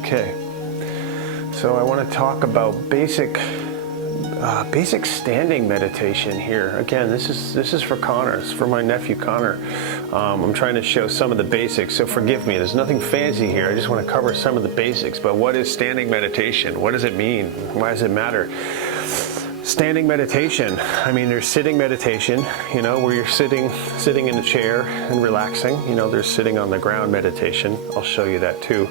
Okay, so I want to talk about basic standing meditation here. Again, this is for Connor. It's for my nephew Connor. I'm trying to show some of the basics, so forgive me. There's nothing fancy here. I just want to cover some of the basics. But what is standing meditation? What does it mean? Why does it matter? Standing meditation. I mean, there's sitting meditation, you know, where you're sitting in a chair and relaxing. You know, there's sitting on the ground meditation. I'll show you that too.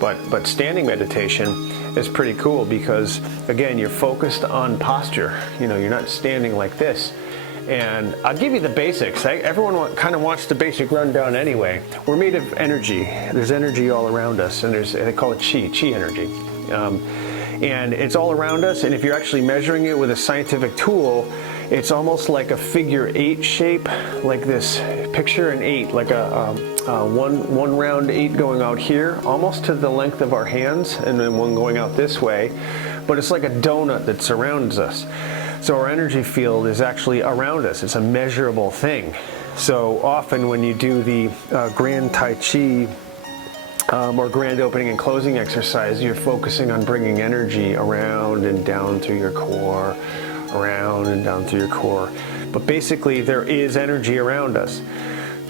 But standing meditation is pretty cool because, again, you're focused on posture. You know, you're not standing like this. And I'll give you the basics. Everyone kind of wants the basic rundown anyway. We're made of energy. There's energy all around us, and they call it chi energy. And it's all around us, and if you're actually measuring it with a scientific tool, it's almost like a figure 8 shape, like this. Picture an 8, like a one round 8 going out here, almost to the length of our hands, and then one going out this way. But it's like a donut that surrounds us. So our energy field is actually around us. It's a measurable thing. So often when you do the Grand Tai Chi or grand opening and closing exercise, you're focusing on bringing energy around and down through your core, around and down through your core. But basically there is energy around us.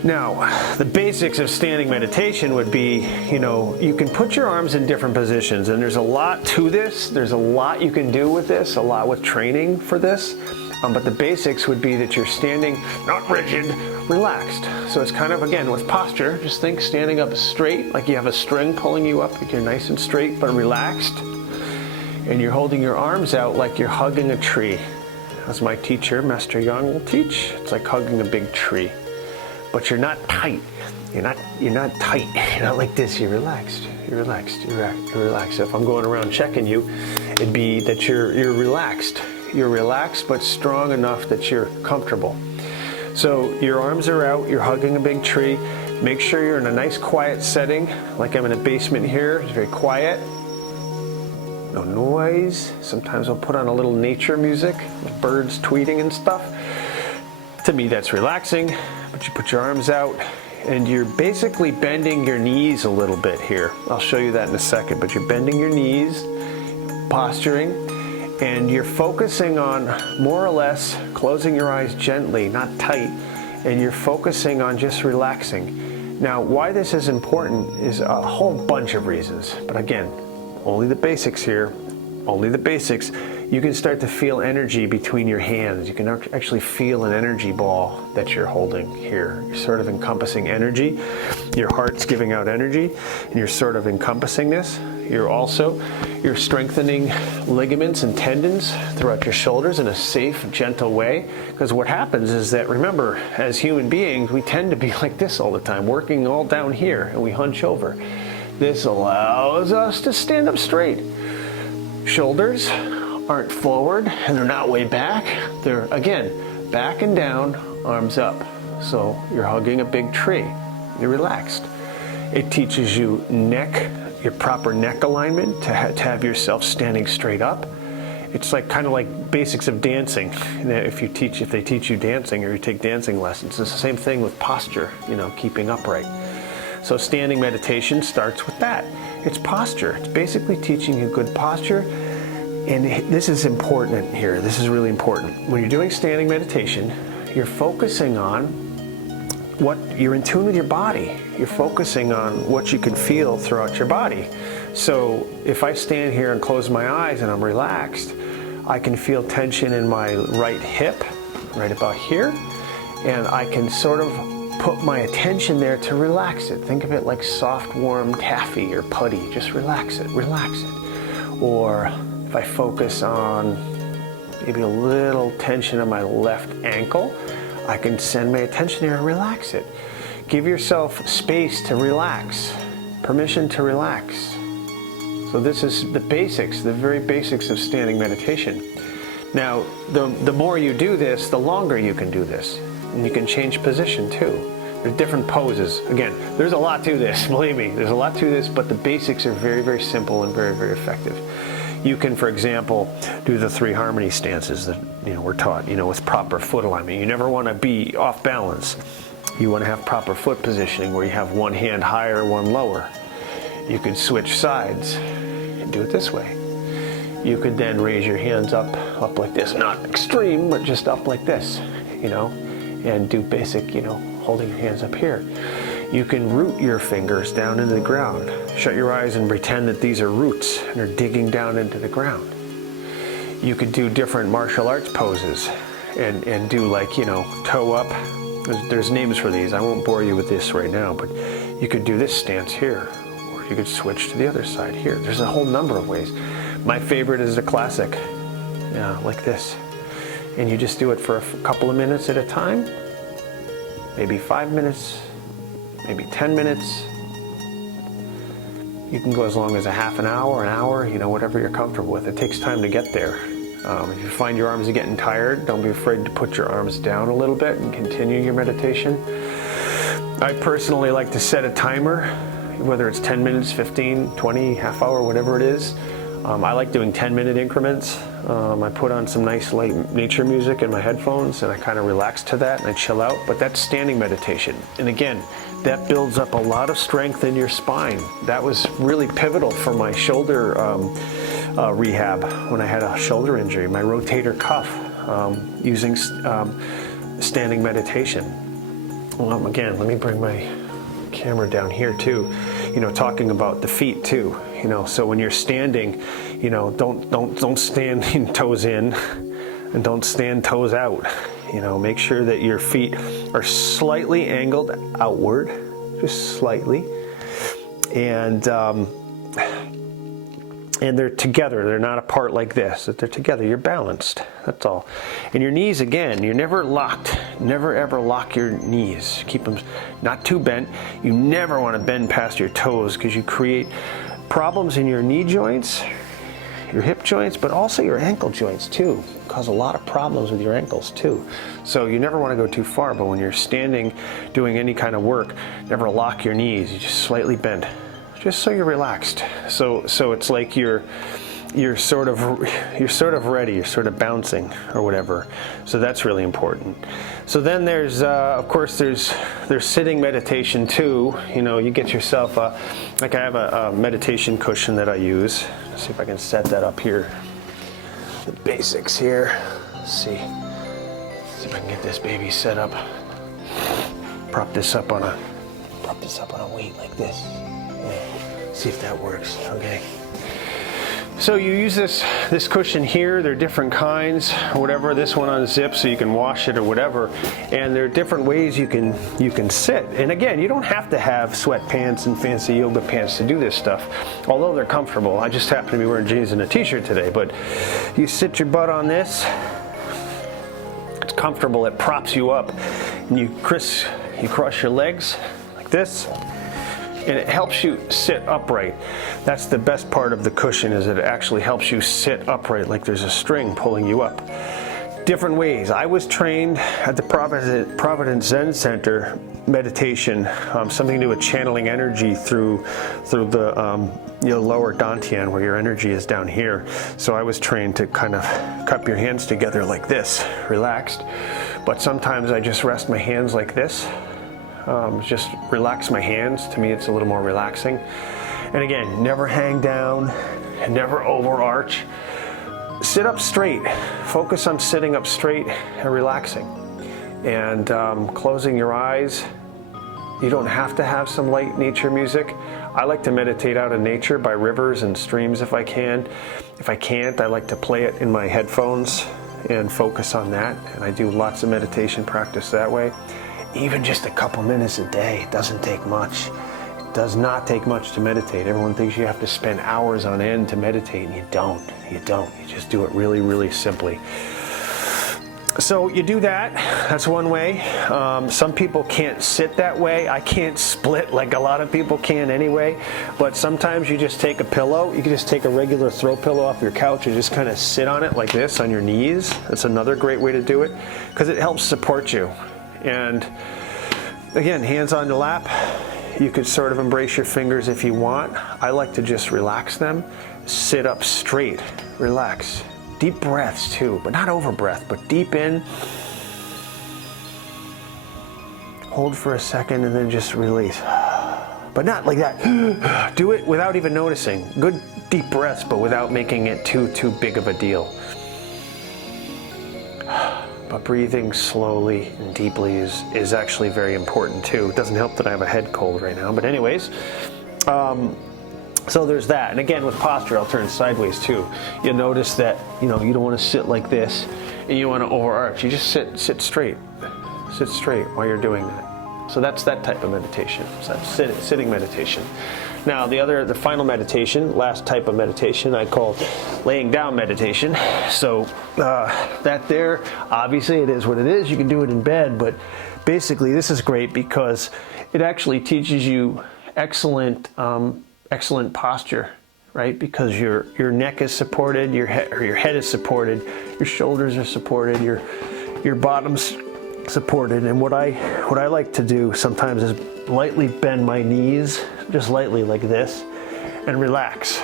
Now, the basics of standing meditation would be, you know, you can put your arms in different positions, and there's a lot to this. There's a lot you can do with this, a lot with training for this. But the basics would be that you're standing, not rigid, relaxed. So it's kind of, again, with posture, just think standing up straight, like you have a string pulling you up, like you're nice and straight, but relaxed. And you're holding your arms out like you're hugging a tree. As my teacher, Master Yang, will teach, it's like hugging a big tree. But you're not tight. You're not tight. You're not like this. You're relaxed. You're relaxed. You're relaxed. So if I'm going around checking you, it'd be that you're relaxed. You're relaxed, but strong enough that you're comfortable. So your arms are out. You're hugging a big tree. Make sure you're in a nice quiet setting, like I'm in a basement here. It's very quiet. No noise. Sometimes I'll put on a little nature music, with birds tweeting and stuff. To me, that's relaxing. But you put your arms out, and you're basically bending your knees a little bit here. I'll show you that in a second, but you're bending your knees, posturing, and you're focusing on more or less closing your eyes gently, not tight, and you're focusing on just relaxing. Now, why this is important is a whole bunch of reasons, but again, only the basics here, only the basics. You can start to feel energy between your hands. You can actually feel an energy ball that you're holding here. You're sort of encompassing energy. Your heart's giving out energy, and you're sort of encompassing this. You're strengthening ligaments and tendons throughout your shoulders in a safe, gentle way. Because what happens is that, remember, as human beings, we tend to be like this all the time, working all down here, and we hunch over. This allows us to stand up straight. Shoulders aren't forward, and they're not way back. They're, again, back and down, arms up. So you're hugging a big tree. You're relaxed. It teaches you your proper neck alignment, to have yourself standing straight up. It's like kind of like basics of dancing. If they teach you dancing, or you take dancing lessons, it's the same thing with posture, you know, keeping upright. So standing meditation starts with that. It's posture. It's basically teaching you good posture. And this is important here. This is really important. When you're doing standing meditation, you're focusing on you're in tune with your body. You're focusing on what you can feel throughout your body. So if I stand here and close my eyes and I'm relaxed, I can feel tension in my right hip, right about here. And I can sort of put my attention there to relax it. Think of it like soft, warm taffy or putty. Just relax it, relax it. Or if I focus on maybe a little tension on my left ankle, I can send my attention there and relax it. Give yourself space to relax, permission to relax. So this is the basics, the very basics of standing meditation. Now, the more you do this, the longer you can do this. And you can change position too. There's different poses. Again, there's a lot to this, believe me. There's a lot to this, but the basics are very, very simple and very, very effective. You can, for example, do the 3 harmony stances that we're taught, with proper foot alignment. You never want to be off balance. You want to have proper foot positioning where you have one hand higher, one lower. You could switch sides and do it this way. You could then raise your hands up like this, not extreme, but just up like this, and do basic, holding your hands up here. You can root your fingers down into the ground. Shut your eyes and pretend that these are roots and are digging down into the ground. You could do different martial arts poses and do like, toe up. There's names for these. I won't bore you with this right now, but you could do this stance here, or you could switch to the other side here. There's a whole number of ways. My favorite is the classic, like this. And you just do it for a couple of minutes at a time, maybe 5 minutes, maybe 10 minutes. You can go as long as a half an hour, whatever you're comfortable with. It takes time to get there. If you find your arms are getting tired, don't be afraid to put your arms down a little bit and continue your meditation. I personally like to set a timer, whether it's 10 minutes, 15, 20, half hour, whatever it is. I like doing 10-minute increments. I put on some nice light nature music in my headphones and I kind of relax to that and I chill out, but that's standing meditation. And again, that builds up a lot of strength in your spine. That was really pivotal for my shoulder rehab when I had a shoulder injury, my rotator cuff, using standing meditation. Again, let me bring my camera down here too, talking about the feet too. So when you're standing, don't stand toes in and don't stand toes out. Make sure that your feet are slightly angled outward, just slightly, and they're together. They're not apart like this. That they're together. You're balanced. That's all. And your knees, again, you're never locked. Never ever lock your knees. Keep them not too bent. You never want to bend past your toes because you create problems in your knee joints, your hip joints, but also your ankle joints too. Cause a lot of problems with your ankles too. So you never want to go too far, but when you're standing doing any kind of work, never lock your knees. You just slightly bend, just so you're relaxed. So it's like you're sort of ready, you're sort of bouncing or whatever. So that's really important. So then there's of course there's sitting meditation too. You get yourself like I have a meditation cushion that I use. Let's see if I can set that up here. The basics here. Let's see if I can get this baby set up. Prop this up on a weight like this. Yeah. See if that works. Okay. So you use this cushion here. There are different kinds, or whatever. This one unzips so you can wash it or whatever. And there are different ways you can sit. And again, you don't have to have sweatpants and fancy yoga pants to do this stuff, although they're comfortable. I just happen to be wearing jeans and a t-shirt today. But you sit your butt on this. It's comfortable. It props you up, and you cross your legs like this. And it helps you sit upright. That's the best part of the cushion, is that it actually helps you sit upright like there's a string pulling you up. Different ways. I was trained at the Providence Zen Center meditation, something to do with channeling energy through the lower dantian, where your energy is down here. So I was trained to kind of cup your hands together like this, relaxed. But sometimes I just rest my hands like this. Just relax my hands. To me, it's a little more relaxing. And again, never hang down and never overarch. Sit up straight. Focus on sitting up straight and relaxing. And closing your eyes. You don't have to have some light nature music. I like to meditate out in nature by rivers and streams if I can. If I can't, I like to play it in my headphones and focus on that. And I do lots of meditation practice that way. Even just a couple minutes a day, it doesn't take much. It does not take much to meditate. Everyone thinks you have to spend hours on end to meditate, and you don't. You just do it really, really simply. So you do that. That's one way. Some people can't sit that way. I can't split like a lot of people can anyway. But sometimes you just take a pillow. You can just take a regular throw pillow off your couch and just kind of sit on it like this on your knees. That's another great way to do it, because it helps support you. And again, hands on your lap. You could sort of embrace your fingers if you want. I like to just relax them sit up straight, relax. Deep breaths too, but not over breath, but deep in. Hold for a second and then just release. But not like that. Do it without even noticing. Good deep breaths, but without making it too big of a deal. But breathing slowly and deeply is actually very important too. It doesn't help that I have a head cold right now, but anyways. So there's that. And again, with posture, I'll turn sideways too. You'll notice that, you don't want to sit like this and you want to overarch. You just sit straight. Sit straight while you're doing that. So that's that type of meditation. So that's sitting meditation. Now the final meditation, last type of meditation, I call laying down meditation. So that there, obviously it is what it is. You can do it in bed, but basically this is great because it actually teaches you excellent posture, right? Because your neck is supported, your head is supported, your shoulders are supported, your bottom's supported. And what I like to do sometimes is lightly bend my knees, just lightly like this, and relax.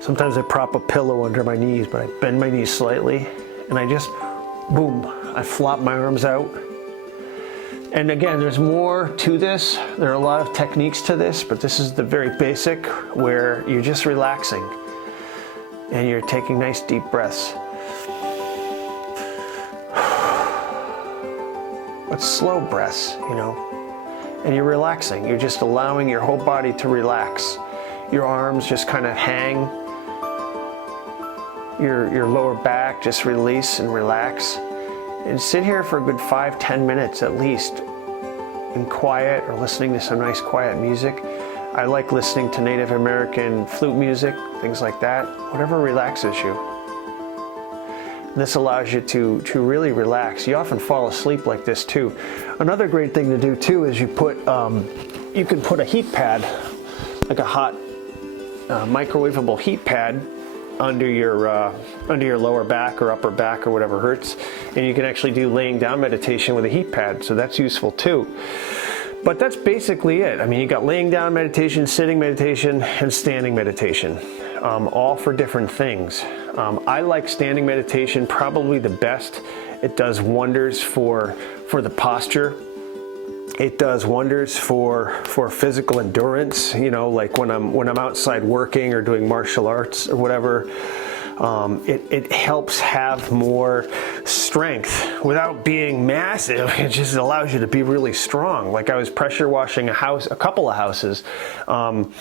Sometimes I prop a pillow under my knees, but I bend my knees slightly and I just, boom, I flop my arms out. And again, there's more to this. There are a lot of techniques to this, but this is the very basic where you're just relaxing and you're taking nice deep breaths. But slow breaths, and you're relaxing. You're just allowing your whole body to relax. Your arms just kind of hang. Your lower back just release and relax. And sit here for a good 5-10 minutes at least in quiet or listening to some nice quiet music. I like listening to Native American flute music, things like that. Whatever relaxes you. This allows you to really relax. You often fall asleep like this too. Another great thing to do too is you can put a heat pad, like a hot microwavable heat pad under your lower back or upper back or whatever hurts, and you can actually do laying down meditation with a heat pad, so that's useful too. But that's basically it. I mean, you got laying down meditation, sitting meditation, and standing meditation, all for different things. I like standing meditation probably the best. It does wonders for the posture. It does wonders for physical endurance. Like when I'm outside working or doing martial arts or whatever. It helps have more strength without being massive. It just allows you to be really strong. Like I was pressure washing a couple of houses, and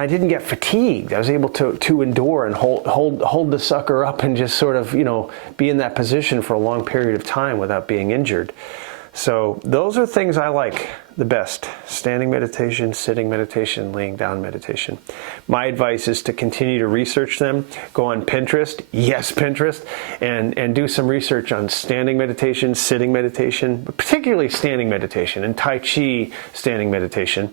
I didn't get fatigued. I was able to endure and hold the sucker up and just sort of, be in that position for a long period of time without being injured. So those are things I like the best: standing meditation, sitting meditation, laying down meditation. My advice is to continue to research them. Go on Pinterest, yes, Pinterest, and do some research on standing meditation, sitting meditation, but particularly standing meditation and Tai Chi standing meditation.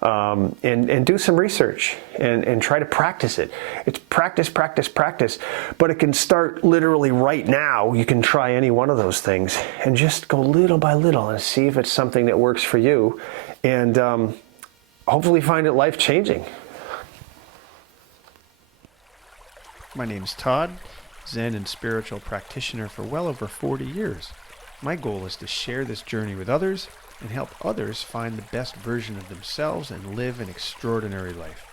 And do some research and try to practice it. It's practice, practice, practice, but it can start literally right now. You can try any one of those things and just go little by little and see if it's something that works for you, and hopefully find it life-changing. My name's Todd, Zen and spiritual practitioner for well over 40 years. My goal is to share this journey with others and help others find the best version of themselves and live an extraordinary life.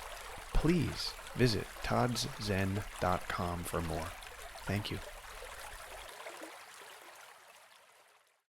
Please visit toddszen.com for more. Thank you.